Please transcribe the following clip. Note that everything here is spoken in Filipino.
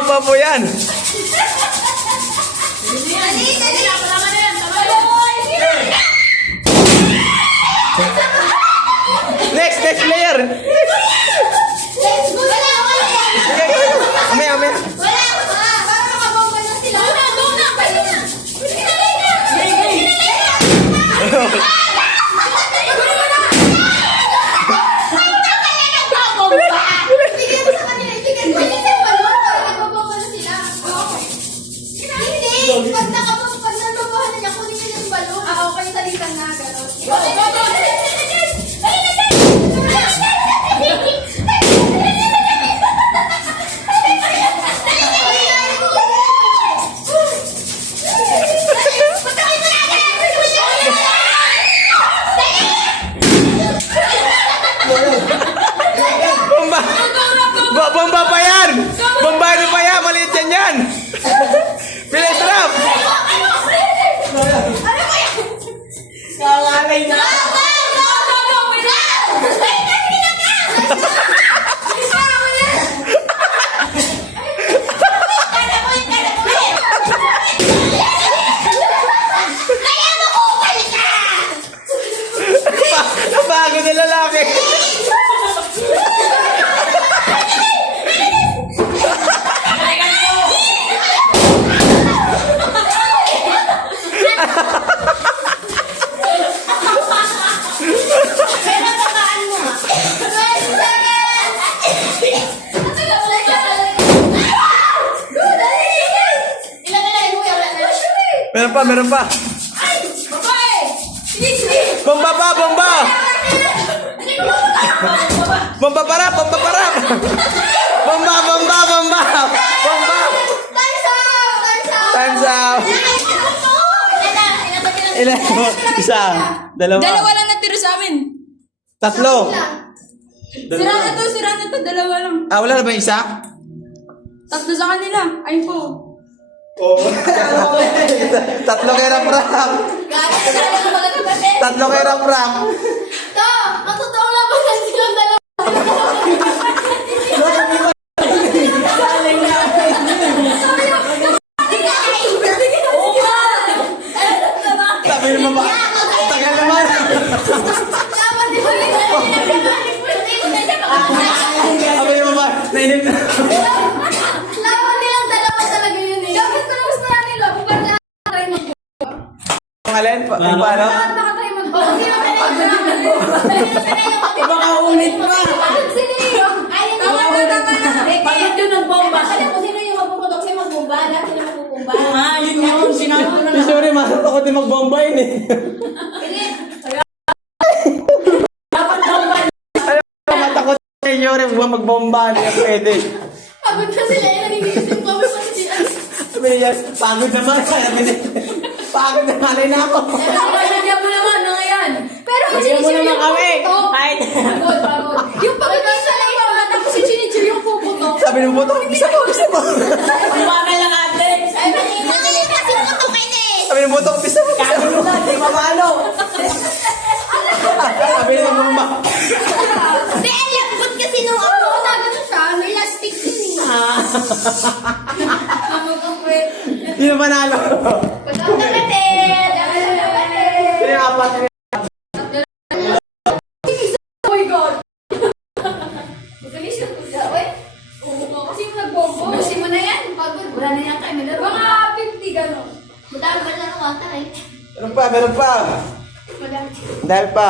Bomba po yan. Next player. Amaya. Pag nagbabahan na niya, kunin niya yung balon. Okay, salitan na, gano'n. Bomba pa yan! Bombado pa yan! Maliit yan! Bilis, Rap! Kalalay na! Bago na lalaki! Meron pa. Bomba pa! Bomba para! Bomba! Time's up! Ilan? Isa. Dalawa lang natira sa amin. Tatlo. Sira na to. Dalawa lang. Wala na ba isa? Tatlo sa kanila. Ayun po. Tatlo kay Rap. Tatlo kay Rap. To, ang totoo lang ba yan silang dalawa? Sabi naman ba? Tagal naman. Sabi naman ba? Nainip na. Laban nilang dalawa talaga yun eh. Dapat ko na mas marami lang. Kung ba't nakatry mag-bomba? Pangalan? Paano? Bakit nakatry mag-bomba? Sino na yung Baka ulit pa. Sino yun? Ayun na. Bakit yun nagbomba? Alam ko sino yung mapuputok sa'yo mag-bomba. Lahat sila magbomba. Yun yun. Sinabi ko na lang. Sorry, matakot din magbomba yun eh. Matakot kay Yuri, huwag magbomba. Hindi na pwede. Abot na sila yung naninigisip ko. Sabi niya, pagod naman. Pagod na malay na ako. Lagyan mo naman. Ano yan? Pero ang Lagyan mo sinichir naman yung kami. puputok. Kahit. Pagod. Yung pagod sa lang yung tapos si sinichir yung puputok. Sabi ng buto, isa mo. Kumaka lang ate. Ay, manginginig kasi puputokin eh. Sabi ng buto, isa mo. Kami mo na. Di mamalo. Sabi ng bumba. Hindi, lambot kasi nung ako. Nagano siya, may elastic din eh. Hindi na manalo. Pagkakapatid! Hindi na apat. Oh my God! Magalis yung tuda, eh. Oo, kasi yung nagbombo. Kasi mo na yan. Pagod. Wala na yan kayo. Mga 50 gano'n. Madami ba lang ang wata eh. Meron pa. Madami. Dahil pa.